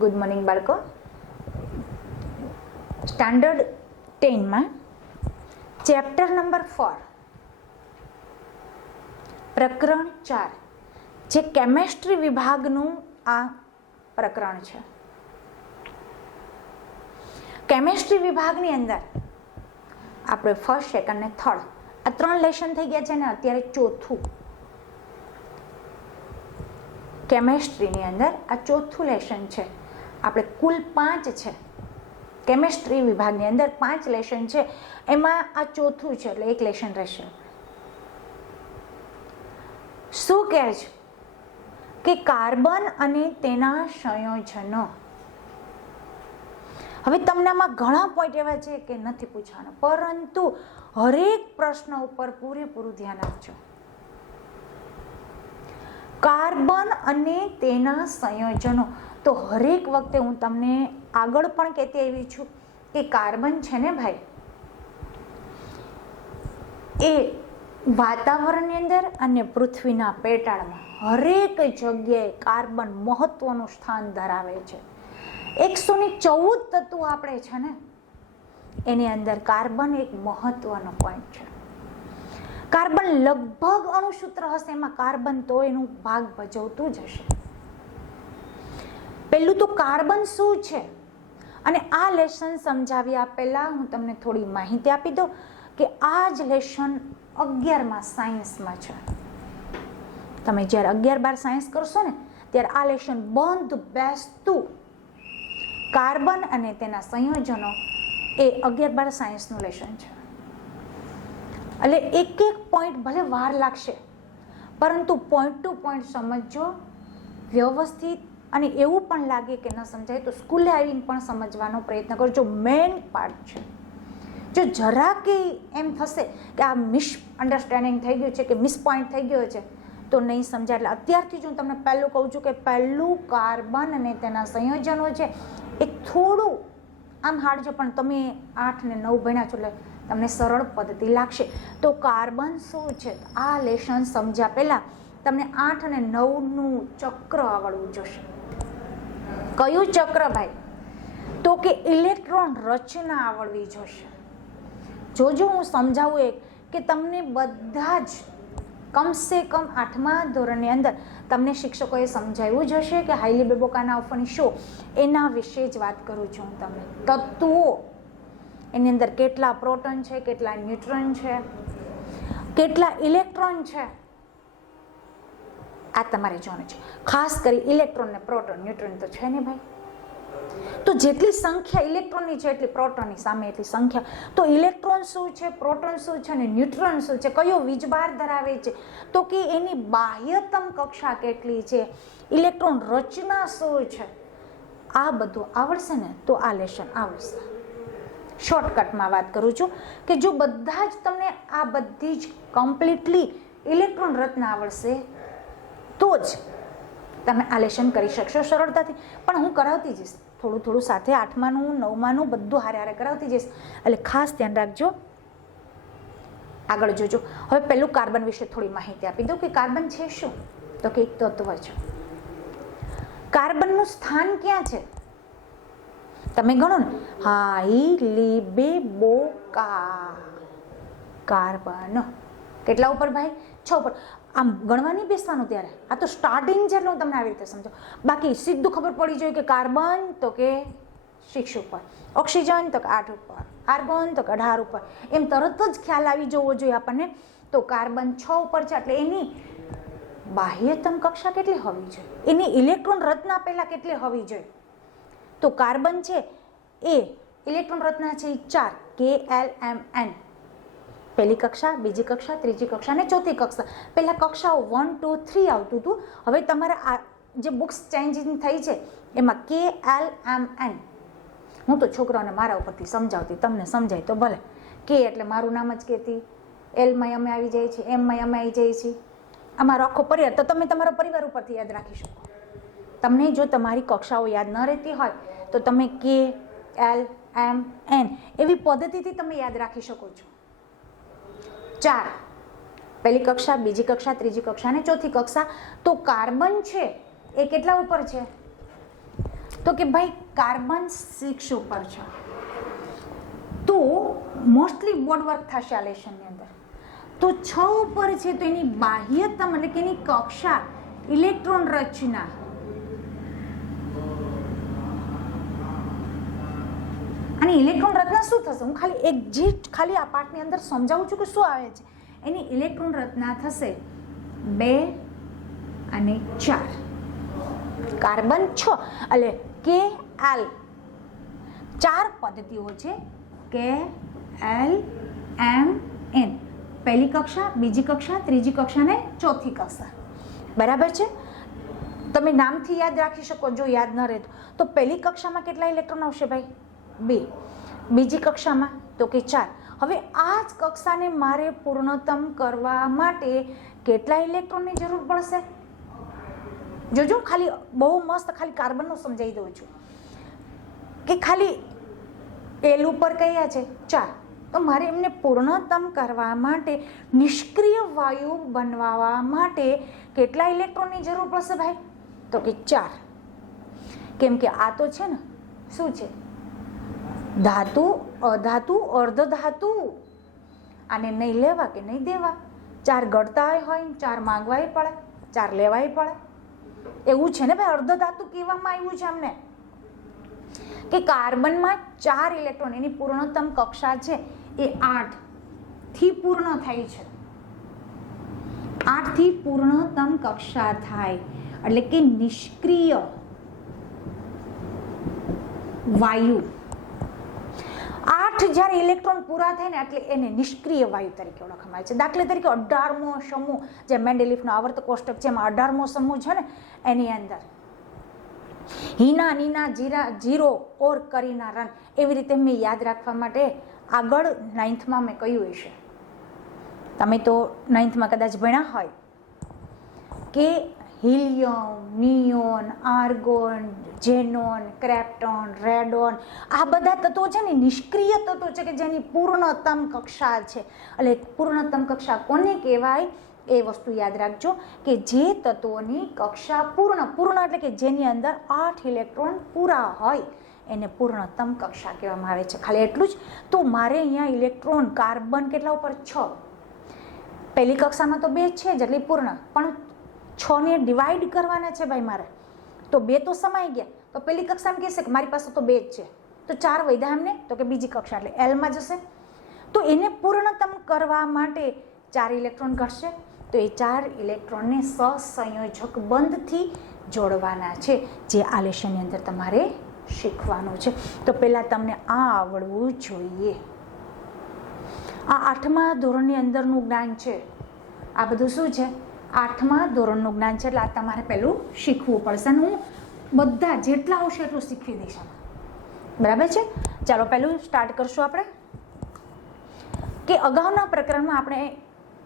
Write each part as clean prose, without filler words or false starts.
Good morning બાળકો. Standard 10માં chapter number 4 પ્રકરણ 4 જે કેમેસ્ટ્રી વિભાગનું આ પ્રકરણ છે. કેમેસ્ટ્રી વિભાગની અંદર આપણે ફર્સ્ટ, સેકન્ડ ને થર્ડ આ 3 લેશન થઈ ગયા છે ને અત્યારે ચોથું કેમેસ્ટ્રીની અંદર આ ચોથું લેશન છે. આપણે કુલ 5 છે કેમેસ્ટ્રી વિભાગની અંદર 5 લેશન છે, એમાં આ ચોથું છે એટલે એક લેશન રહેશે. શું કહે છે કે કાર્બન અને તેના સંયોજનો. હવે તમને આમાં ઘણા પોઈન્ટ એવા છે કે નથી પૂછવાના, પરંતુ હરેક પ્રશ્ન ઉપર પૂરેપૂરું ધ્યાન આપજો. કાર્બન અને તેના સંયોજનો, તો હરેક વખતે હું તમને આગળ પણ કહેતી આવી છું કે કાર્બન છે ને ભાઈ, એ વાતાવરણની અંદર અને પૃથ્વીના પેટાળમાં હરેક જગ્યાએ કાર્બન મહત્વનું સ્થાન ધરાવે છે. 114 તત્વો આપણે છે ને એની અંદર કાર્બન એક મહત્વનો પોઈન્ટ છે. કાર્બન લગભગ અણુસૂત્ર હશે, એમાં કાર્બન તો એનું ભાગ ભજવતું જ હશે. પહેલું તો કાર્બન શું છે, અને આ લેશન સમજાવ્યા પહેલા હું તમને થોડી માહિતી આપી દઉં કે આ જ લેશન 11માં સાયન્સમાં છે. તમે જ્યારે 11-12 સાયન્સ કરશો ને ત્યારે આ લેશન બંધ બેસતું કાર્બન અને તેના સંયોજનો એ 11-12 સાયન્સનું લેશન છે. એટલે એક એક પોઈન્ટ ભલે વાર લાગશે, પરંતુ પોઈન્ટ ટુ પોઈન્ટ સમજજો વ્યવસ્થિત. અને એવું પણ લાગે કે ન સમજાય તો સ્કૂલે આવીને પણ સમજવાનો પ્રયત્ન કરજો. મેઇન પાર્ટ છે. જો જરા કે એમ થશે કે આ મિસઅન્ડરસ્ટેન્ડિંગ થઈ ગયું છે કે મિસ પોઈન્ટ થઈ ગયો છે તો નહીં સમજાય. એટલે અત્યારથી જ હું તમને પહેલું કહું છું કે પહેલું કાર્બન અને તેના સંયોજનો છે એ થોડું આમ હાર્ડ છે, પણ તમે 8 ને 9 ભણ્યા છો એટલે તમને સરળ પદ્ધતિ લાગશે. તો કાર્બન શું છે આ લેશન સમજ્યા પહેલાં તમને 8 અને 9નું ચક્ર આવડવું જોશે. કયું ચક્ર ભાઈ? તો કે ઇલેક્ટ્રોન રચના આવડવી જોશે. જોજો હું સમજાવું એક કે તમને બધા જ કમસે કમ 8મા ધોરણની અંદર તમને શિક્ષકોએ સમજાવ્યું જ હશે કે હાઈલી બેબોકાના શો એના વિશે જ વાત કરું છું હું તમને. તત્વો એની અંદર કેટલા પ્રોટોન છે, કેટલા ન્યુટ્રોન છે, કેટલા ઇલેક્ટ્રોન છે, આ તમારે જોવાનું છે. ખાસ કરી ઇલેક્ટ્રોન ને પ્રોટોન, ન્યુટ્રોન તો છે ને ભાઈ. તો જેટલી સંખ્યા ઇલેક્ટ્રોનની છે એટલી પ્રોટોનની સામે એટલી સંખ્યા. તો ઇલેક્ટ્રોન શું છે, પ્રોટોન શું છે અને ન્યુટ્રોન શું છે, કયો વીજભાર ધરાવે છે, તો કે એની બાહ્યતમ કક્ષા કેટલી છે, ઇલેક્ટ્રોન રચના શું છે, આ બધું આવડશે ને તો આ લેશન આવડશે. શોર્ટકટમાં વાત કરું છું કે જો બધા જ તમને આ બધી જ કમ્પ્લીટલી ઇલેક્ટ્રોન રચના આવડશે તો જ તમે આ લેશન કરી શકશો સરળતાથી. પણ હું કરાવતી જઈશ થોડું થોડું સાથે, 8માનું 9માનું બધું હારે હારે કરાવતી જઈશ, એટલે ખાસ ધ્યાન રાખજો. આગળ જોજો. હવે પહેલું કાર્બન વિશે થોડી માહિતી આપી દઉં કે કાર્બન છે શું, તો કે એક તત્વ છે. કાર્બનનું સ્થાન ક્યાં છે તમે ગણો ને, હાઈલીબેબોકા કાર્બન કેટલા ઉપર ભાઈ? 6 ઉપર. આમ ગણવા નહીં બેસવાનું ત્યારે, આ તો સ્ટાર્ટિંગ છે એટલે હું તમને આવી રીતે સમજો. બાકી સીધું ખબર પડી જોઈએ કે કાર્બન તો કે 6 ઉપર, ઓક્સિજન તો કે 8 ઉપર, આર્ગોન તો કે 18 ઉપર, એમ તરત જ ખ્યાલ આવી જવો જોઈએ આપણને. તો કાર્બન 6 ઉપર છે એટલે એની બાહ્યતમ કક્ષા કેટલી હોવી જોઈએ, એની ઇલેક્ટ્રોન રચના પહેલાં કેટલી હોવી જોઈએ. તો કાર્બન છે એ ઇલેક્ટ્રોન રચના છે 4 KLMN. પહેલી કક્ષા, બીજી કક્ષા, ત્રીજી કક્ષા અને ચોથી કક્ષા. પહેલાં કક્ષાઓ 1, 2, 3 આવતું હતું. હવે તમારે આ જે બુક્સ ચેન્જિંગ થઈ છે એમાં KLMN. હું તો છોકરાઓને મારા ઉપરથી સમજાવતી, તમને સમજાય તો ભલે. કે એટલે મારું નામ જ કહેતી, એલમાં અમે આવી જાય છે, એમમાં અમે આવી જાય છે, અમારો આખો પરિવાર. તો તમે તમારા પરિવાર ઉપરથી યાદ રાખી શકો. તમને જો તમારી કક્ષાઓ યાદ ન રહેતી હોય તો તમે KLMN એવી પદ્ધતિથી તમે યાદ રાખી શકો છો. 4 પહેલી કક્ષા, બીજી કક્ષા, ત્રીજી કક્ષા અને ચોથી કક્ષા. તો કાર્બન છે એ કેટલા ઉપર છે? તો કે ભાઈ કાર્બન 6 ઉપર છે, તો મોસ્ટલી બોર્ડ વર્ક થશે આ લેશનની અંદર. તો 6 ઉપર છે તો એની બાહ્યતમ એટલે કે એની કક્ષા ઇલેક્ટ્રોન રચના અને ઇલેક્ટ્રોન રચના શું થશે, હું ખાલી એક્ઝેક્ટ ખાલી આ પાર્ટની અંદર સમજાવું છું કે શું આવે છે. એની ઇલેક્ટ્રોન રચના થશે 2 અને 4. કાર્બન 6 એટલે કે એલ 4 પદ્ધતિઓ છે, કે એલ એમ એન, પહેલી કક્ષા, બીજી કક્ષા, ત્રીજી કક્ષા ને ચોથી કક્ષા. બરાબર છે. તમે નામથી યાદ રાખી શકો જો યાદ ન રહે તો. પહેલી કક્ષામાં કેટલા ઇલેક્ટ્રોન આવશે ભાઈ? 2. બીજી કક્ષામાં તો કે 4. હવે આ જ કક્ષાને મારે પૂર્ણતમ કરવા માટે કેટલા ઇલેક્ટ્રોનની જરૂર પડશે? જોજો, ખાલી બહુ મસ્ત ખાલી કાર્બનનું સમજાવી દઉં છું કે ખાલી એલ ઉપર કયા છે 4, તો મારે એમને પૂર્ણતમ કરવા માટે નિષ્ક્રિય વાયુ બનાવવા માટે કેટલા ઇલેક્ટ્રોનની જરૂર પડશે ભાઈ? તો કે 4. કેમ કે આ તો છે ને શું છે? ધાતુ, અધાતુ, અર્ધધાતુ. આને નહીં લેવા કે નહીં દેવા, 4 ગળતા હોય, 4 માંગવાય પડે, 4 લેવાય પડે. એવું છે ને ભાઈ, અર્ધધાતુ કહેવામાં આવ્યું છે અમને કે કાર્બનમાં 4 ઇલેક્ટ્રોન, એની પૂર્ણતમ કક્ષા છે એ 8 થી પૂર્ણ થાય છે. 8 થી પૂર્ણતમ કક્ષા થાય એટલે કે નિષ્ક્રિય વાયુ. 8 જ્યારે ઇલેક્ટ્રોન પૂરા થાય ને એટલે એને નિષ્ક્રિય વાયુ તરીકે ઓળખવામાં આવે છે. દાખલા તરીકે 18મો સમૂહ, જે મેન્ડેલિફનો આવર્ત કોષ્ટક છે એમાં 18મો સમૂહ છે ને, એની અંદર હીના, નીના, જીરા, જીરો ઓર કરીના રન, એવી રીતે મેં યાદ રાખવા માટે આગળ 9થમાં મેં કહ્યું હશે. તમે તો 9થમાં કદાચ ભણ્યા હોય કે helium, neon, argon, xenon, krypton, radon, આ બધા તત્વો છે ને નિષ્ક્રિય તત્વો છે કે જેની પૂર્ણતમ કક્ષા છે. એટલે પૂર્ણતમ કક્ષા કોને કહેવાય એ વસ્તુ યાદ રાખજો કે જે તત્વોની કક્ષા પૂર્ણ એટલે કે જેની અંદર 8 ઇલેક્ટ્રોન પૂરા હોય એને પૂર્ણતમ કક્ષા કહેવામાં આવે છે. ખાલી એટલું જ. તો મારે અહીંયા ઇલેક્ટ્રોન કાર્બન કેટલા ઉપર? 6. પહેલી કક્ષામાં તો 2 છે જ એટલે પૂર્ણ, પણ 6 ને ડિવાઈડ કરવાના છે ભાઈ મારે, તો 2 તો સમાઈ ગયા. તો પહેલી કક્ષામાં કહેશે કે મારી પાસે તો 2 જ છે, તો 4 વધ્યા એમને, તો કે બીજી કક્ષા એટલે એલમાં જશે. તો એને પૂર્ણતમ કરવા માટે 4 ઇલેક્ટ્રોન ઘટશે, તો એ 4 ઇલેક્ટ્રોનને સહસંયોજક બંધથી જોડવાના છે, જે આ લેશનની અંદર તમારે શીખવાનું છે. તો પહેલાં તમને આ આવડવું જોઈએ. આ 8મા ધોરણની અંદરનું જ્ઞાન છે. આ બધું શું છે? 8મા ધોરણનું જ્ઞાન છે. એટલે આ તમારે પહેલું શીખવું પડશે અને હું બધા જેટલા આવશે એટલું શીખવી દઈશ. બરાબર છે? ચાલો પહેલું સ્ટાર્ટ કરશું આપણે કે અગાઉના પ્રકરણમાં આપણે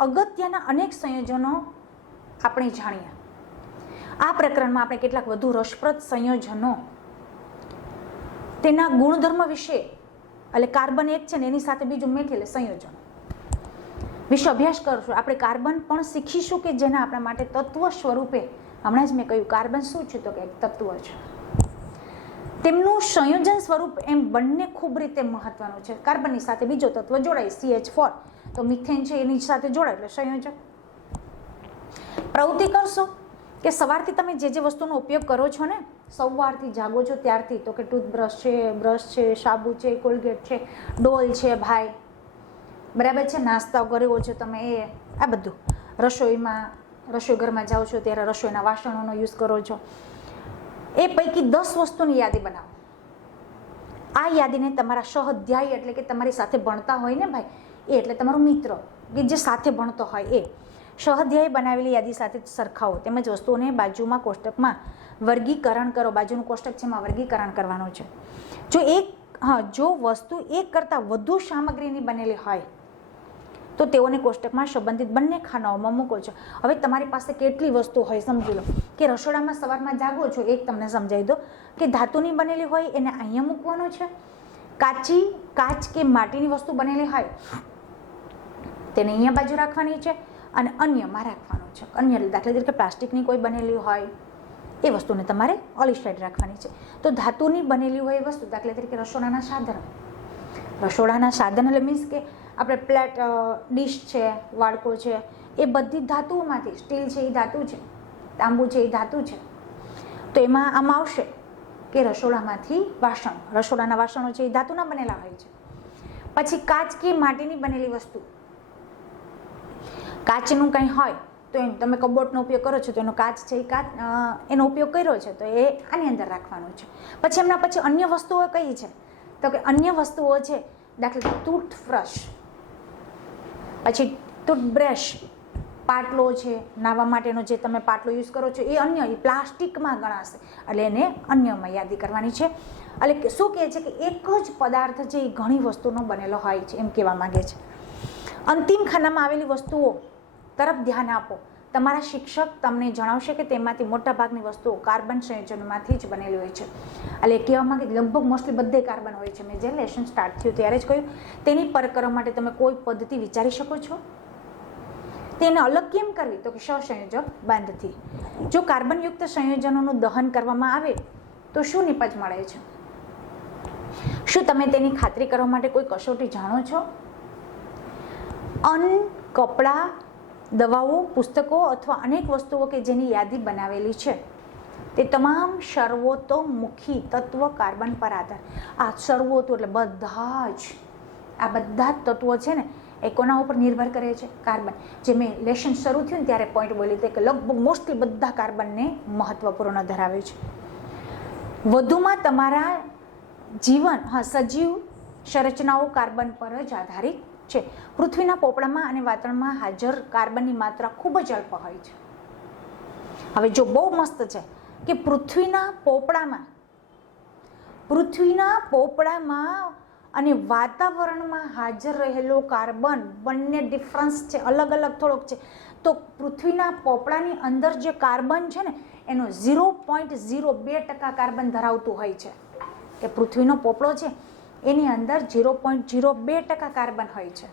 અગત્યના અનેક સંયોજનો આપણે જાણ્યા. આ પ્રકરણમાં આપણે કેટલાક વધુ રસપ્રદ સંયોજનો, તેના ગુણધર્મ વિશે, એટલે કાર્બન એક છે ને એની સાથે બીજું મેથી એટલે સંયોજનો વિશે અભ્યાસ કરશું. આપણે કાર્બન પણ શીખીશું કે જેના આપણા માટે તત્વ સ્વરૂપે, હમણાં જ મેં કહ્યું કાર્બન શું છે તો કે એક તત્વ છે, તેમનું સંયોજન સ્વરૂપ એમ બંને ખૂબ રીતે મહત્વનું છે. કાર્બનની સાથે બીજો તત્વ જોડાય CH4, તો મિથેન છે એની સાથે જોડાય એટલે સંયોજક. પ્રવૃત્તિ કરશો કે સવારથી તમે જે જે વસ્તુનો ઉપયોગ કરો છો ને, સવારથી જાગો છો ત્યારથી, તો કે ટૂથબ્રશ છે, બ્રશ છે, સાબુ છે, કોલગેટ છે, ડોલ છે ભાઈ, બરાબર છે, નાસ્તા કર્યો છો તમે, એ આ બધું રસોઈમાં, રસોઈ ઘરમાં જાઓ છો ત્યારે રસોઈના વાસણોનો યુઝ કરો છો, એ પૈકી 10 વસ્તુની યાદી બનાવો. આ યાદીને તમારા સહઅધ્યાયી એટલે કે તમારી સાથે ભણતા હોય ને ભાઈ, એ એટલે તમારો મિત્ર કે જે સાથે ભણતો હોય, એ સહઅધ્યાયી બનાવેલી યાદી સાથે સરખાવો. તેમજ વસ્તુઓને બાજુમાં કોષ્ટકમાં વર્ગીકરણ કરો. બાજુનું કોષ્ટક છે એમાં વર્ગીકરણ કરવાનું છે. જો વસ્તુ એક કરતાં વધુ સામગ્રીની બનેલી હોય તો તેઓને કોષ્ટકમાં સંબંધિત બંને ખાનાઓમાં મૂકો છો. હવે તમારી પાસે કેટલી વસ્તુ હોય સમજી લો કે રસોડામાં સવારમાં જાગો છો, એક તમને સમજાવી દો કે ધાતુની બનેલી હોય એને અહીંયા મૂકવાનું છે, કાચ કે માટીની વસ્તુ બનેલી હોય તેને અહીંયા બાજુ રાખવાની છે અને અન્યમાં રાખવાનું છે. અન્ય દાખલા તરીકે પ્લાસ્ટિકની કોઈ બનેલી હોય એ વસ્તુને તમારે ઓલી સાઈડ રાખવાની છે. તો ધાતુની બનેલી હોય એ વસ્તુ, દાખલા તરીકે રસોડાના સાધન. રસોડાના સાધન એટલે મીન્સ કે આપણે પ્લેટ, ડીશ છે, વાડકો છે, એ બધી ધાતુઓમાંથી, સ્ટીલ છે એ ધાતુ છે, તાંબુ છે એ ધાતુ છે. તો એમાં આમ આવશે કે રસોડામાંથી વાસણ, રસોડાના વાસણો છે એ ધાતુના બનેલા હોય છે. પછી કાચ કે માટીની બનેલી વસ્તુ, કાચનું કંઈ હોય તો તમે કબોર્ડનો ઉપયોગ કરો છો તો એનો કાચ છે એ કાચ, એનો ઉપયોગ કર્યો છે તો એ આની અંદર રાખવાનું છે. પછી એમના પછી અન્ય વસ્તુઓ કઈ છે તો કે અન્ય વસ્તુઓ છે, દાખલા ટૂથબ્રશ, પછી ટૂથબ્રશ, પાટલો છે, નાહવા માટેનો જે તમે પાટલો યુઝ કરો છો એ અન્ય, એ પ્લાસ્ટિકમાં ગણાશે એટલે એને અન્યમાં યાદી કરવાની છે. એટલે શું કહે છે કે એક જ પદાર્થ છે એ ઘણી વસ્તુનો બનેલો હોય છે એમ કહેવા માંગે છે. અંતિમ ખાનામાં આવેલી વસ્તુઓ તરફ ધ્યાન આપો. તમારા શિક્ષક તમને જણાવશે કે તેમાંથી મોટાભાગની વસ્તુઓ કાર્બન સંયોજનોમાંથી જ બનેલી હોય છે. એટલે કહેવા માંગે લગભગ મોસ્ટલી બધે કાર્બન હોય છે. મેં જે લેસન સ્ટાર્ટ થયું ત્યારે જ કહ્યું, તેની પર કરવા માટે તમે કોઈ પદ્ધતિ વિચારી શકો છો? તેને અલગ કેમ કરવી તો કે સહસંયોજક બંધથી. જો કાર્બનયુક્ત સંયોજનોનું દહન કરવામાં આવે તો શું નિપજ મળે છે? શું તમે તેની ખાતરી કરવા માટે કોઈ કસોટી જાણો છો? અન્ન, કપડાં, દવાઓ, પુસ્તકો અથવા અનેક વસ્તુઓ કે જેની યાદી બનાવેલી છે તે તમામ સર્વતોમુખી તત્વ કાર્બન પર આધાર. આ સર્વતો એટલે બધા જ, આ બધા જ તત્વો છે ને એ કોના ઉપર નિર્ભર કરે છે? કાર્બન. જે મેં લેશન શરૂ થયું ને ત્યારે પોઈન્ટ બોલી હતી કે લગભગ મોસ્ટલી બધા કાર્બનને મહત્વપૂર્ણ ધરાવે છે. વધુમાં તમારા જીવન, સજીવ સંરચનાઓ કાર્બન પર જ આધારિત છે. પૃથ્વીના પોપડામાં અને વાતાવરણમાં હાજર કાર્બનની માત્રા ખૂબ જ અલ્પ હોય છે. હવે જો બહુ મસ્ત છે કે પૃથ્વીના પોપડામાં અને વાતાવરણમાં હાજર રહેલો કાર્બન બંને ડિફરન્સ છે, અલગ અલગ થોડોક છે. તો પૃથ્વીના પોપડાની અંદર જે કાર્બન છે ને એનો 0.02% કાર્બન ધરાવતું હોય છે. કે પૃથ્વીનો પોપડો છે એની અંદર 0.02% કાર્બન હોય છે.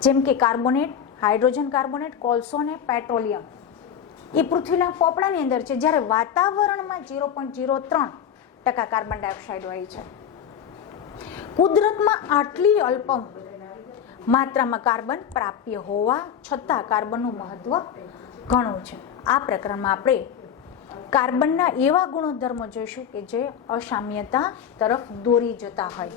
જેમ કે કાર્બોનેટ, હાઇડ્રોજન કાર્બોનેટ, કોલસો અને પેટ્રોલિયમ એ પૃથ્વીના પોપડાની અંદર છે, જ્યારે વાતાવરણમાં 0.03% કાર્બન ડાયોક્સાઇડ હોય છે. કુદરતમાં આટલી અલ્પ માત્રામાં કાર્બન પ્રાપ્ય હોવા છતાં કાર્બનનું મહત્વ ઘણું છે. આ પ્રકરણમાં આપણે કાર્બનના એવા ગુણધર્મો જોઈશું કે જે અસામ્યતા તરફ દોરી જતા હોય.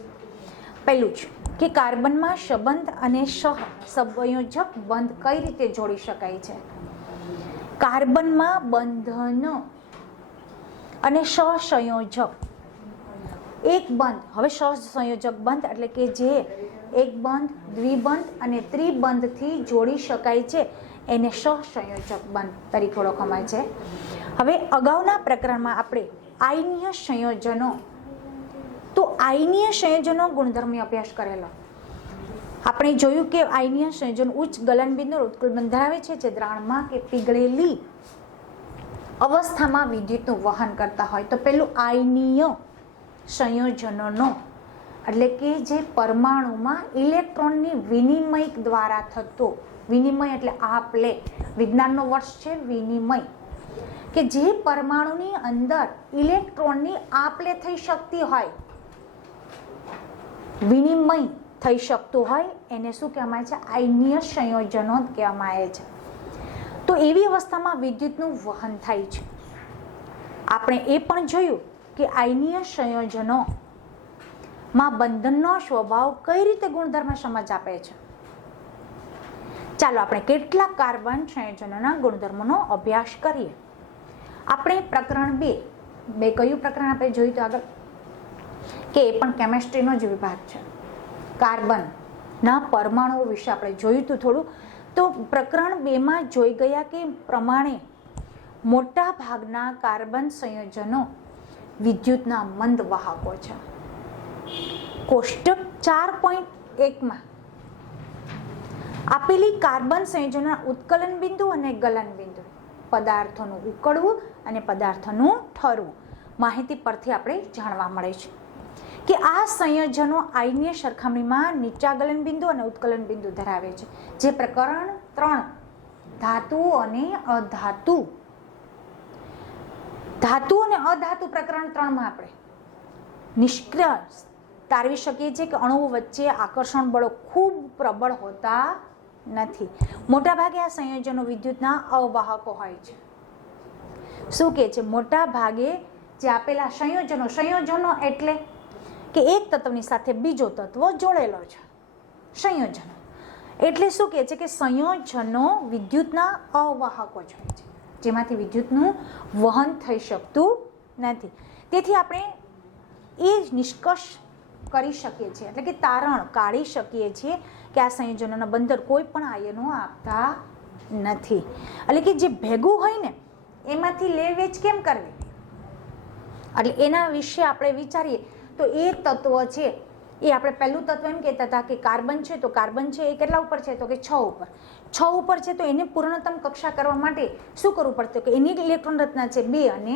પહેલું જ કે કાર્બનમાં સંબંધ અને સહસંયોજક બંધ કઈ રીતે જોડી શકાય છે. કાર્બનમાં બંધન અને સહસંયોજક એક બંધ, હવે સહસંયોજક બંધ એટલે કે જે એક બંધ, દ્વિબંધ અને ત્રિબંધથી જોડી શકાય છે એને સહસંયોજક બંધ તરીકે ઓળખવામાં છે. હવે અગાઉના પ્રકરણમાં આપણે આયનીય સંયોજનો, તો આયનીય સંયોજનો ગુણધર્મનો અભ્યાસ કરેલો. આપણે જોયું કે આયનીય સંયોજન ઉચ્ચ ગલનબિંદુ ઉત્કલન ધરાવે છે, જે દ્રાવણમાં કે પીગળેલી અવસ્થામાં વિદ્યુતનું વહન કરતા હોય. તો પેલું આયનીય સંયોજનોનો એટલે કે જે પરમાણુમાં ઇલેક્ટ્રોનની વિનિમય દ્વારા થતો, વિનિમય એટલે આપ-લે, વિજ્ઞાનનો વર્ષ છે વિનિમય, કે જે પરમાણુની અંદર ઇલેક્ટ્રોનની આપ-લે થઈ શકતી હોય, વિનિમય થઈ શકતું હોય એને શું કહેવામાં આવે છે? આયનીય સંયોજનો કહેવામાં આવે છે. તો એવી અવસ્થામાં વિદ્યુતનું વહન થાય છે. આપણે એ પણ જોયું કે આયનીય સંયોજનોમાં બંધનનો સ્વભાવ કઈ રીતે ગુણધર્મ સમજ આપે છે. ચાલો આપણે કેટલાક કાર્બન સંયોજનોના ગુણધર્મોનો અભ્યાસ કરીએ. આપણે પ્રકરણ 2 કયું પ્રકરણ આપણે જોયું તો આગળ કે એ પણ કેમેસ્ટ્રીનો જ વિભાગ છે. કાર્બનના પરમાણુઓ વિશે આપણે જોયું હતું થોડું. તો પ્રકરણ 2માં જોઈ ગયા કે પ્રમાણે મોટા ભાગના કાર્બન સંયોજનો વિદ્યુતના મંદ વાહકો છે. કોષ્ટક 4.1માં આપેલી કાર્બન સંયોજનોના ઉત્કલન બિંદુ અને ગલન બિંદુ, પદાર્થોનું ઉકળવું અને પદાર્થોનું ઠરવું માહિતી પરથી આપણે જાણવા મળે છે કે આ સંયોજનો આયનીય સરખામણીમાં નીચા ગલન બિંદુ અને ઉત્કલન બિંદુ ધરાવે છે. જે પ્રકરણ 3 ધાતુ અને અધાતુ ધાતુ અને અધાતુ પ્રકરણ 3માં આપણે નિષ્કર્ષ તારવી શકીએ છીએ કે અણુઓ વચ્ચે આકર્ષણ બળો ખૂબ પ્રબળ હોતા નથી. મોટાભાગે આ સંયોજનો વિદ્યુતના અવાહકો હોય છે. શું કહે છે? મોટા ભાગે જે આપેલા સંયોજનો એટલે કે એક તત્વની સાથે બીજો તત્વ જોડેલો છે. સંયોજનો એટલે શું કહે છે કે સંયોજનો વિદ્યુતના અવાહકો જ હોય છે, જેમાંથી વિદ્યુતનું વહન થઈ શકતું નથી. તેથી આપણે એ નિષ્કર્ષ કરી શકીએ છીએ, એટલે કે તારણ કાઢી શકીએ છીએ કે આ સંયોજનોના બંદર કોઈ પણ આયનો આપતા નથી. એટલે કે જે ભેગું હોય ને એમાંથી લે વેચ કેમ કરવી, એટલે એના વિશે આપણે વિચારીએ તો એ તત્વ છે એ આપણે પહેલું તત્વ એમ કહેતા હતા કે કાર્બન છે, તો કાર્બન છે એ કેટલા ઉપર છે? તો કે 6 ઉપર. 6 ઉપર છે તો એને પૂર્ણતમ કક્ષા કરવા માટે શું કરવું પડતું? કે એની ઇલેક્ટ્રોન રચના છે 2 અને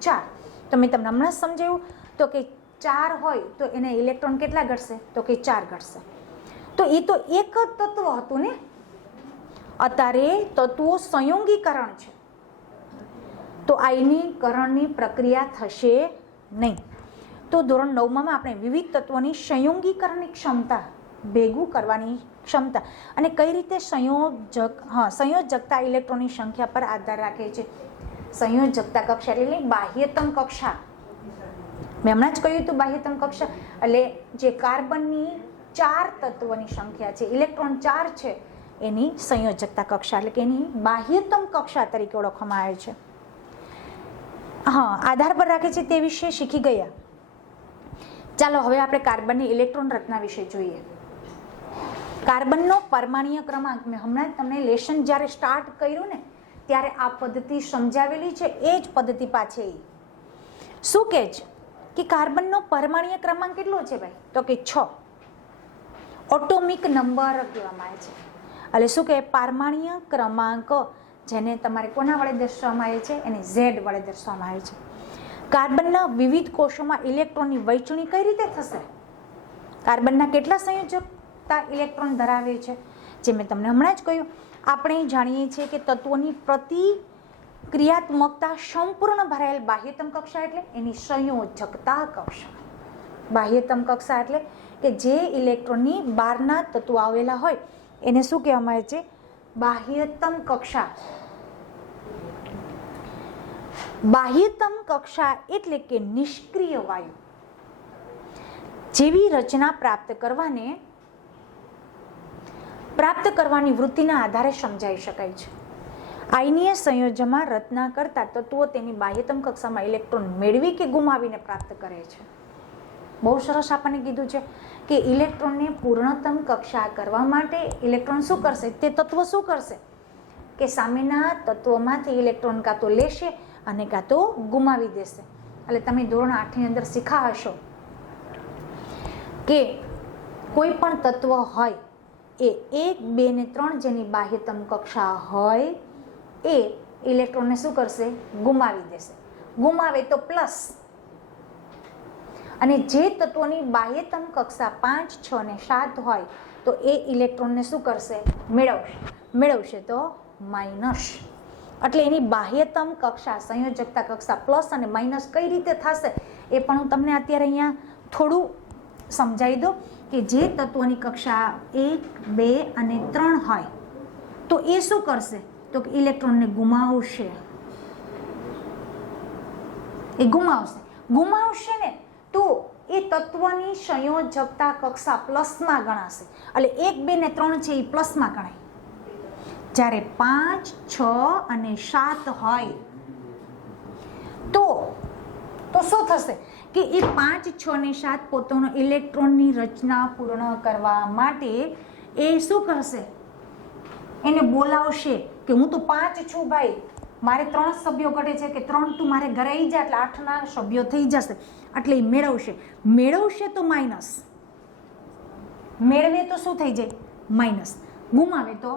4. તો મેં તમને હમણાં સમજાવ્યું તો કે 4 હોય તો એને ઇલેક્ટ્રોન કેટલા ઘટશે? તો કે 4 ઘટશે. તો એ તો એક જ તત્વ હતું ને. અત્યારે તત્વો સંયોગીકરણ છે તો આયનીકરણની પ્રક્રિયા થશે નહીં. તો ધોરણ 9માં આપણે વિવિધ તત્વોની સંયોગીકરણની ક્ષમતા, ભેગું કરવાની ક્ષમતા અને કઈ રીતે સંયોજકતા ઇલેક્ટ્રોનની સંખ્યા પર આધાર રાખે છે. સંયોજકતા કક્ષા એટલે બાહ્યતમ કક્ષા. મેં હમણાં જ કહ્યું હતું બાહ્યતમ કક્ષા એટલે જે કાર્બનની 4 તત્વોની સંખ્યા છે, ઇલેક્ટ્રોન 4 છે, એની સંયોજકતા કક્ષા એટલે કે એની બાહ્યતમ કક્ષા તરીકે ઓળખવામાં આવે છે. આધાર પર રાખે છે તે વિશે શીખી ગયા. ચાલો હવે આપણે કાર્બનની ઇલેક્ટ્રોન રચના વિશે જોઈએ. કાર્બનનો પરમાણ્વીય ક્રમાંક મેં હમણાં તમને લેશન જ્યારે સ્ટાર્ટ કર્યું ને ત્યારે આ પદ્ધતિ સમજાવેલી છે. એ જ પદ્ધતિ પાછી શું કહે છે કે કાર્બનનો પરમાણ્વીય ક્રમાંક કેટલો છે ભાઈ? તો કે 6. ઓટોમિક નંબર કહેવામાં આવે છે. એટલે શું કહે? પરમાણ્વીય ક્રમાંક જેને તમારે કોના વડે દર્શાવવામાં આવે છે? એને Z વડે દર્શાવવામાં આવે છે. કાર્બનના વિવિધ કોષોમાં ઇલેક્ટ્રોનની વહેંચણી કઈ રીતે થશે? કાર્બનના કેટલા સંયોજકતા ઇલેક્ટ્રોન ધરાવે છે? જે મેં તમને હમણાં જ કહ્યું. આપણે જાણીએ છીએ કે તત્વોની પ્રતિક્રિયાત્મકતા સંપૂર્ણ ભરાયેલ બાહ્યતમ કક્ષા એટલે એની સંયોજકતા કક્ષા. બાહ્યતમ કક્ષા એટલે કે જે ઇલેક્ટ્રોનની બહારના તત્વો આવેલા હોય એને શું કહેવામાં આવે છે? બાહ્યતમ કક્ષા. બાહ્યતમ કક્ષા એટલે કે નિષ્ક્રિય વાયુ જેવી રચના પ્રાપ્ત કરવાની વૃત્તિના આધારે સમજાવી શકાય છે. આયનીય સંયોજનમાં રચના કરતા તત્વો તેની બાહ્યતમ કક્ષામાં ઇલેક્ટ્રોન મેળવી કે ગુમાવીને પ્રાપ્ત કરે છે. બહુ સરસ આપણને કીધું છે કે ઇલેક્ટ્રોનને પૂર્ણતમ કક્ષા કરવા માટે ઇલેક્ટ્રોન શું કરશે? તે તત્વ શું કરશે કે સામેના તત્વોમાંથી ઇલેક્ટ્રોન કાં તો લેશે અને કાં તો ગુમાવી દેશે. એટલે તમે ધોરણ 8ની અંદર શીખા હશો કે કોઈ પણ તત્વ હોય એ 1, 2 ને 3 જેની બાહ્યતમ કક્ષા હોય એ ઇલેક્ટ્રોનને શું કરશે? ગુમાવી દેશે. ગુમાવે તો પ્લસ, અને જે તત્વોની બાહ્યતમ કક્ષા 5, 6 ને 7 હોય તો એ ઇલેક્ટ્રોનને શું કરશે? મેળવશે તો માઇનસ. એટલે એની બાહ્યતમ કક્ષા સંયોજકતા કક્ષા પ્લસ અને માઇનસ કઈ રીતે થશે એ પણ હું તમને અત્યારે અહીંયા થોડું સમજાવી દઉં કે જે તત્વોની કક્ષા 1, 2 અને 3 હોય તો એ શું કરશે? તો કે ઇલેક્ટ્રોનને ગુમાવશે. એ ગુમાવશે ને તો એ તત્વની સંયોજકતા કક્ષા પ્લસમાં ગણાશે. એટલે 1, 2 ને 3 છે એ પ્લસમાં ગણાય. જ્યારે 5, 6 અને 7 હોય તો શું થશે કે એ 5, 6 ને 7 પોતાનો ઇલેક્ટ્રોનની રચના પૂર્ણ કરવા માટે એ શું કરશે? એને બોલાવશે કે હું તો 5 છું ભાઈ, મારે 3 સભ્યો ઘટે છે કે 3 તું મારે ઘરે આવી જા, એટલે 8ના સભ્યો થઈ જશે. એટલે એ મેળવશે તો માઇનસ, મેળવે તો શું થઈ જાય? માઇનસ. ગુમાવે તો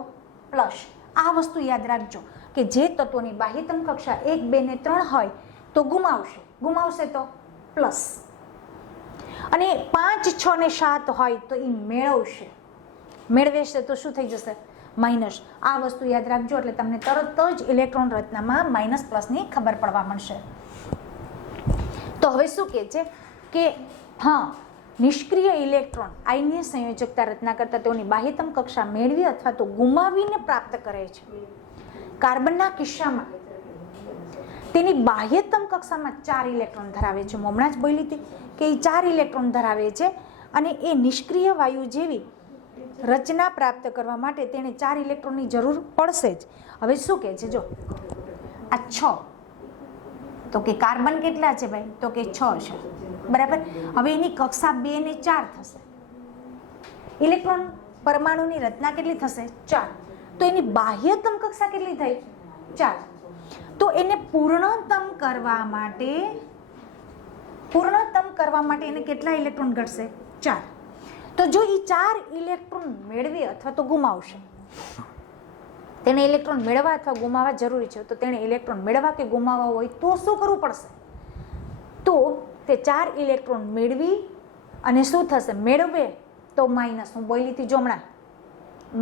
પ્લસ. આ વસ્તુ યાદ રાખજો કે જે તત્વોની બાહ્યતમ કક્ષા 1, 2 ને 3 હોય તો ગુમાવશે તો પ્લસ, અને 5, 6 ને 7 હોય તો એ મેળવેશે તો શું થઈ જશે? માઇનસ. આ વસ્તુ યાદ રાખજો એટલે તમને તરત જ ઇલેક્ટ્રોન રચનામાં માઇનસ પ્લસની ખબર પડવા મળશે. તો હવે શું કહે છે કે હા, નિષ્ક્રિય ઇલેક્ટ્રોન આયનીય સંયોજકતા રચના કરતા તેઓની બાહ્યતમ કક્ષા મેળવી અથવા તો ગુમાવીને પ્રાપ્ત કરે છે. કાર્બનના કિસ્સામાં તેની બાહ્યતમ કક્ષામાં 4 ઇલેક્ટ્રોન ધરાવે છે. હું હમણાં જ બોલી હતી કે એ 4 ઇલેક્ટ્રોન ધરાવે છે અને એ નિષ્ક્રિય વાયુ જેવી રચના પ્રાપ્ત કરવા માટે તેને 4 ઇલેક્ટ્રોનની જરૂર પડશે જ. હવે શું કહે છે, જો આ 6, તો કે કાર્બન કેટલા છે ભાઈ, તો કે 6 છે, બરાબર. હવે એની કક્ષા 2 ને 4 થશે. ઇલેક્ટ્રોન પરમાણુની રચના કેટલી થશે, 4. તો એની બાહ્યતમ કક્ષા કેટલી થઈ, 4. તો એને પૂર્ણતમ કરવા માટે એને કેટલા ઇલેક્ટ્રોન ઘટશે, 4. તો જો એ 4 ઇલેક્ટ્રોન મેળવી અથવા તો ગુમાવશે, તેને ઇલેક્ટ્રોન મેળવવા અથવા ગુમાવવા જરૂરી છે, તો તેને ઇલેક્ટ્રોન મેળવવા કે ગુમાવવા હોય તો શું કરવું પડશે, તો તે 4 ઇલેક્ટ્રોન મેળવી અને શું થશે, મેળવે તો માઇનસ, હું બોલી હતી જો હમણાં,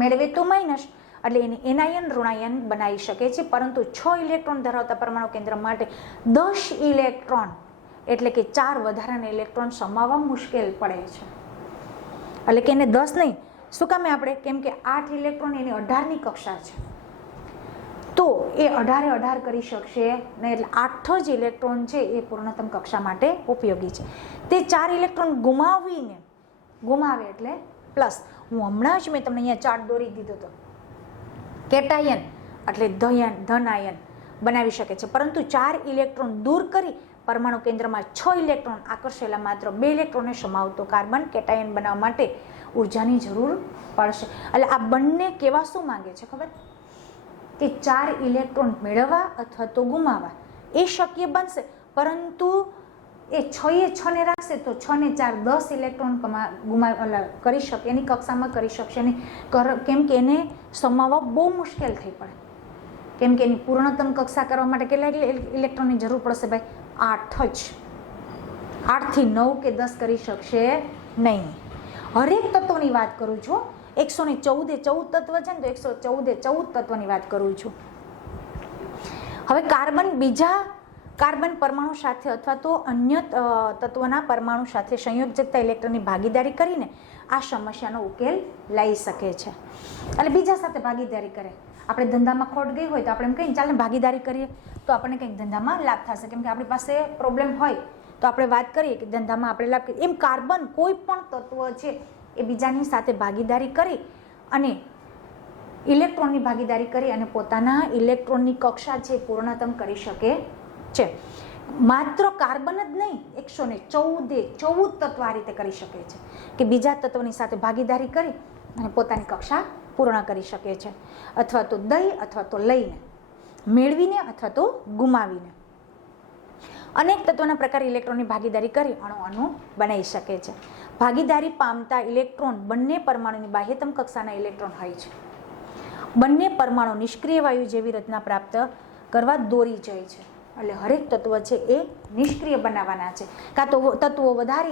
મેળવે તો માઇનસ, એટલે એને એનાયન ઋણાયન બનાવી શકે છે. પરંતુ 6 ઇલેક્ટ્રોન ધરાવતા પરમાણુ કેન્દ્ર માટે 10 ઇલેક્ટ્રોન એટલે કે 4 વધારાના ઇલેક્ટ્રોન સમાવવા મુશ્કેલ પડે છે. એટલે કે એને 10 નહીં, શું કામે આપણે, કેમ કે 8 ઇલેક્ટ્રોન એની 18ની કક્ષા છે, તો એ 18 કરી શકશે ને, એટલે 8 જ ઇલેક્ટ્રોન છે એ પૂર્ણતમ કક્ષા માટે ઉપયોગી છે. તે 4 ઇલેક્ટ્રોન ગુમાવે એટલે પ્લસ. હું હમણાં જ મેં તમને અહીંયા ચાર્ટ દોરી દીધો હતો. કેટાયન એટલે ધન આયન બનાવી શકે છે, પરંતુ 4 ઇલેક્ટ્રોન દૂર કરી પરમાણુ કેન્દ્રમાં 6 ઇલેક્ટ્રોન આકર્ષેલા માત્ર 2 ઇલેક્ટ્રોનને સમાવતો કાર્બન કેટાયન બનાવવા માટે ઉર્જાની જરૂર પડશે. એટલે આ બંને કેવા શું માંગે છે ખબર, કે 4 ઇલેક્ટ્રોન મેળવવા અથવા તો ગુમાવવા એ શક્ય બનશે, પરંતુ એ 6 ને રાખશે તો 6 ને 4 10 ઇલેક્ટ્રોન કરી શકે, એની કક્ષામાં કરી શકશે નહીં, કેમ કે એને સમાવવા બહુ મુશ્કેલ થઈ પડે, કેમ કે એની પૂર્ણતમ કક્ષા કરવા માટે કેટલા ઇલેક્ટ્રોનની જરૂર પડશે ભાઈ, 8 જ. 8 થી 9 કે 10 કરી શકશે નહીં. હરેક તત્વની વાત કરું છું, 114 તત્વ છે ને, તો 114 તત્વની વાત કરું છું. હવે બીજા કાર્બન પરમાણુ સાથે અથવા તો અન્ય તત્વના પરમાણુ સાથે સંયોજકતા ઇલેક્ટ્રોનની ભાગીદારી કરીને આ સમસ્યાનો ઉકેલ લઈ શકે છે. એટલે બીજા સાથે ભાગીદારી કરે, આપણે ધંધામાં ખોટ ગઈ હોય તો આપણે એમ કહીએ ચાલ ને ભાગીદારી કરીએ તો આપણને કંઈક ધંધામાં લાભ થશે, કેમ કે આપણી પાસે પ્રોબ્લેમ હોય તો આપણે વાત કરીએ કે ધંધામાં આપણે લાભ કરીએ. એમ કાર્બન કોઈ પણ તત્વ છે એ બીજાની સાથે ભાગીદારી કરી અને ઇલેક્ટ્રોનની ભાગીદારી કરી અને પોતાના ઇલેક્ટ્રોનની કક્ષા છે પૂર્ણતમ કરી શકે છે. માત્ર કાર્બન જ નહીં, 114 તત્વ આ રીતે કરી શકે છે કે બીજા તત્વની સાથે ભાગીદારી કરી અને પોતાની કક્ષા પૂર્ણ કરી શકે છે, અથવા તો દઈ અથવા તો લઈને, મેળવીને અથવા તો ગુમાવીને. અનેક તત્વના પ્રકાર ઇલેક્ટ્રોનની ભાગીદારી કરી અણુ બનાવી શકે છે. ભાગીદારી પામતા ઇલેક્ટ્રોન બંને પરમાણુની બાહ્યતમ કક્ષાના ઇલેક્ટ્રોન હોય છે. બંને પરમાણુ નિષ્ક્રિય વાયુ જેવી રચના પ્રાપ્ત કરવા દોરી જાય છે. એટલે હરેક તત્વ છે એ નિષ્ક્રિય બનાવવાના છે, કાં તો તત્વો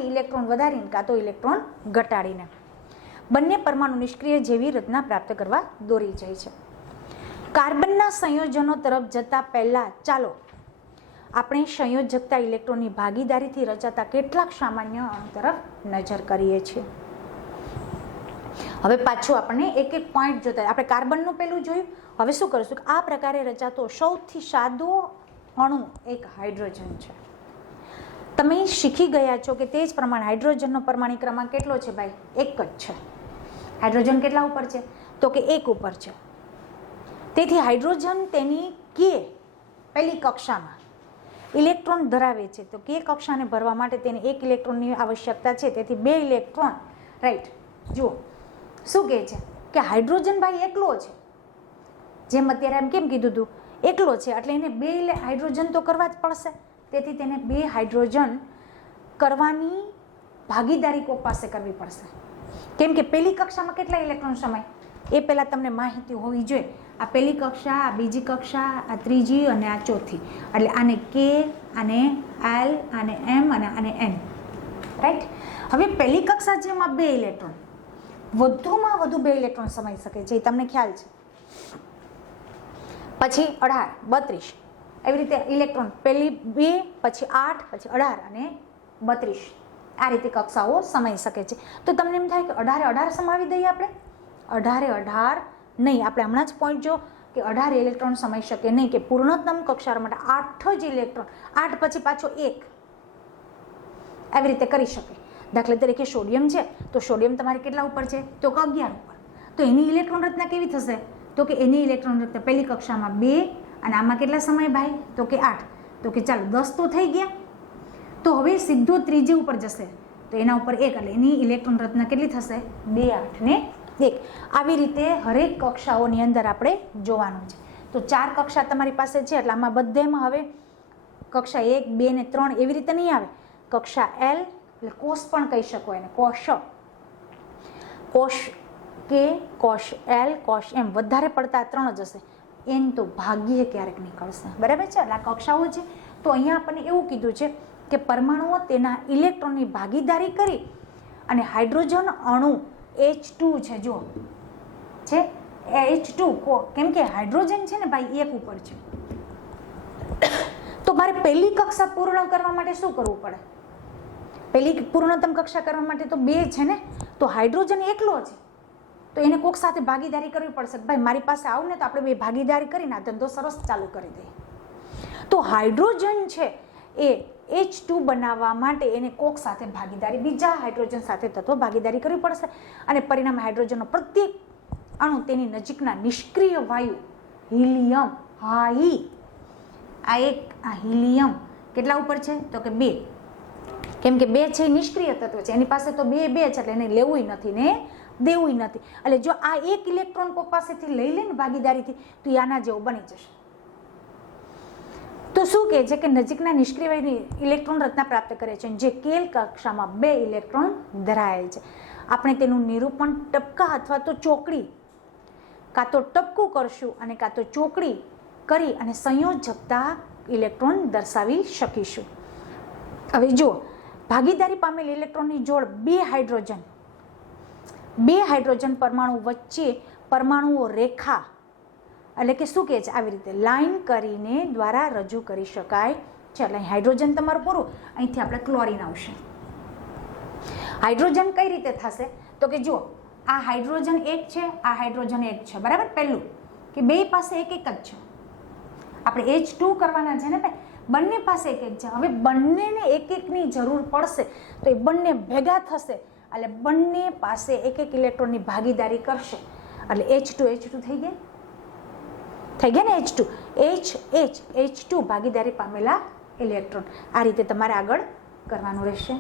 ઇલેક્ટ્રોન વધારીને કાં તો ઇલેક્ટ્રોન ઘટાડીને. બંને પરમાણુ નિષ્ક્રિય જેવી રચના પ્રાપ્ત કરવા દોરી જાય છે. કાર્બનના સંયોજનો તરફ જતા પહેલા ચાલો આપણે સંયોજકતા ઇલેક્ટ્રોનની ભાગીદારીથી રચાતા કેટલાક સામાન્ય અણુ તરફ નજર કરીએ છીએ. હવે પાછું આપણે એક પોઈન્ટ જોતા, આપણે કાર્બનનું પહેલું જોયું, હવે શું કરીશું કે આ પ્રકારે રચાતો સૌથી સાદો અણુ એક હાઇડ્રોજન છે. તમે શીખી ગયા છો કે તે જ પ્રમાણે હાઇડ્રોજનનો પરમાણુ ક્રમાંક કેટલો છે ભાઈ, 1 જ છે. હાઇડ્રોજન કેટલા ઉપર છે, તો કે 1 ઉપર છે. તેથી હાઇડ્રોજન તેની પહેલી કક્ષામાં ઇલેક્ટ્રોન ધરાવે છે, તો કે કક્ષાને ભરવા માટે તેને 1 ઇલેક્ટ્રોનની આવશ્યકતા છે, તેથી 2 ઇલેક્ટ્રોન, રાઈટ. જુઓ શું કહે છે કે હાઇડ્રોજન ભાઈ એકલો છે, જેમ અત્યારે એમ કેમ કીધું હતું એકલો છે, એટલે એને 2 હાઇડ્રોજન તો કરવા જ પડશે, તેથી તેને 2 હાઇડ્રોજન કરવાની ભાગીદારી કોક પાસે કરવી પડશે, કેમ કે પહેલી કક્ષામાં કેટલા ઇલેક્ટ્રોન સમાય એ પહેલાં તમને માહિતી હોવી જોઈએ. આ પહેલી કક્ષા, આ બીજી કક્ષા, આ ત્રીજી અને આ ચોથી, એટલે આને કે, આને એલ, આને એમ અને આને એન, રાઈટ. હવે પહેલી કક્ષા છે એમાં 2 ઇલેક્ટ્રોન, વધુમાં વધુ 2 ઇલેક્ટ્રોન સમાઈ શકે છે, એ તમને ખ્યાલ છે. પછી 18, 32, એવી રીતે ઇલેક્ટ્રોન પહેલી 2, પછી 8, પછી 18 અને 32 આ રીતે કક્ષાઓ સમાઈ શકે છે. તો તમને એમ થાય કે 18 સમાવી દઈએ આપણે? 18 નહીં. આપણે હમણાં જ પોઈન્ટ જો કે 18 ઇલેક્ટ્રોન સમાઈ શકે નહીં, કે પૂર્ણતમ કક્ષા માટે 8 જ ઇલેક્ટ્રોન, 8 પછી પાછો 1 આવી રીતે કરી શકે. દાખલા તરીકે સોડિયમ છે, તો સોડિયમ તમારે કેટલા ઉપર છે? તો કે 11 ઉપર. તો એની ઇલેક્ટ્રોન રચના કેવી થશે? તો કે એની ઇલેક્ટ્રોન રચના પહેલી કક્ષામાં 2 અને આમાં કેટલા સમય ભાઈ? તો કે 8. તો કે ચાલો 10 તો થઈ ગયા. તો હવે સીધો ત્રીજી ઉપર જશે, તો એના ઉપર 1, એટલે એની ઇલેક્ટ્રોન રચના કેટલી થશે? 2, 8 ને 1. આવી રીતે હરેક કક્ષાઓની અંદર આપણે જોવાનું છે. તો 4 કક્ષા તમારી પાસે છે, એટલે આમાં બધેમાં હવે કક્ષા 1, 2 ને 3 એવી રીતે નહીં આવે. કક્ષા L એટલે કોષ પણ કહી શકો એને, કોષ, કોષ કે, કોષ L, કોષ M, વધારે પડતા 3 જ હશે. N તો ભાગ્યે ક્યારેક નીકળશે. બરાબર છે? એટલે આ કક્ષાઓ છે. તો અહીંયા આપણને એવું કીધું છે કે પરમાણુઓ તેના ઇલેક્ટ્રોનની ભાગીદારી કરી અને હાઇડ્રોજન અણુ H2 છે, જો છે H2, કેમ કે હાઇડ્રોજન છે ને ભાઈ 1 ઉપર છે. તો મારે પહેલી કક્ષા પૂર્ણ કરવા માટે શું કરવું પડે? પહેલી પૂર્ણતમ કક્ષા કરવા માટે તો 2 છે ને, તો હાઇડ્રોજન એકલો છે, તો એને કોક સાથે ભાગીદારી કરવી પડશે. ભાઈ મારી પાસે આવ ને તો આપણે 2 ભાગીદારી કરીને આ ધંધો સરસ ચાલુ કરી દઈએ. તો હાઇડ્રોજન છે એ H2 બનાવવા માટે એને કોક સાથે ભાગીદારી, બીજા હાઇડ્રોજન સાથે તત્વ ભાગીદારી કરવી પડશે. અને પરિણામે હાઇડ્રોજનનો પ્રત્યેક અણુ તેની નજીકના નિષ્ક્રિય વાયુ હિલિયમ, આ હિલિયમ કેટલા ઉપર છે? તો કે 2. કેમ કે 2 છે નિષ્ક્રિય તત્વ છે, એની પાસે તો 2 છે, એટલે એને લેવુંય નથી ને દેવુંય નથી. એટલે જો આ 1 ઇલેક્ટ્રોન કોક પાસેથી લઈ લે ને ભાગીદારીથી, તો એ આના જેવો બની જશે. તો શું કહે છે કે નજીકના નિષ્ક્રિય વાયુની ઇલેક્ટ્રોન રચના પ્રાપ્ત કરે છે, જે કેલ કક્ષામાં 2 ઇલેક્ટ્રોન ધરાવે છે. આપણે તેનું નિરૂપણ ટપકા અથવા તો ચોકડી, કાં તો ટપકું કરશું અને કાં તો ચોકડી કરી અને સંયોજકતા ઇલેક્ટ્રોન દર્શાવી શકીશું. હવે જો ભાગીદારી પામેલ ઇલેક્ટ્રોનની જોડ 2 હાઇડ્રોજન પરમાણુ વચ્ચે પરમાણુઓ રેખા, એટલે કે શું કહે છે, આવી રીતે લાઈન કરીને દ્વારા રજૂ કરી શકાય છે. એટલે હાઇડ્રોજન તમારું પૂરું, અહીંથી આપણે ક્લોરીન આવશે. હાઇડ્રોજન કઈ રીતે થશે? તો કે જો આ હાઇડ્રોજન 1 છે, આ હાઇડ્રોજન 1 છે, બરાબર? પહેલું કે 2 પાસે 1 જ છે. આપણે H2 કરવાના છે ને ભાઈ, બંને પાસે 1 છે. હવે બંનેને 1 ની જરૂર પડશે, તો એ બંને ભેગા થશે, એટલે બંને પાસે 1 ઇલેક્ટ્રોનની ભાગીદારી કરશે, એટલે H2 થઈ ગયા ને. H2 ભાગીદારી પામેલા ઇલેક્ટ્રોન. આ રીતે તમારે આગળ કરવાનું રહેશે.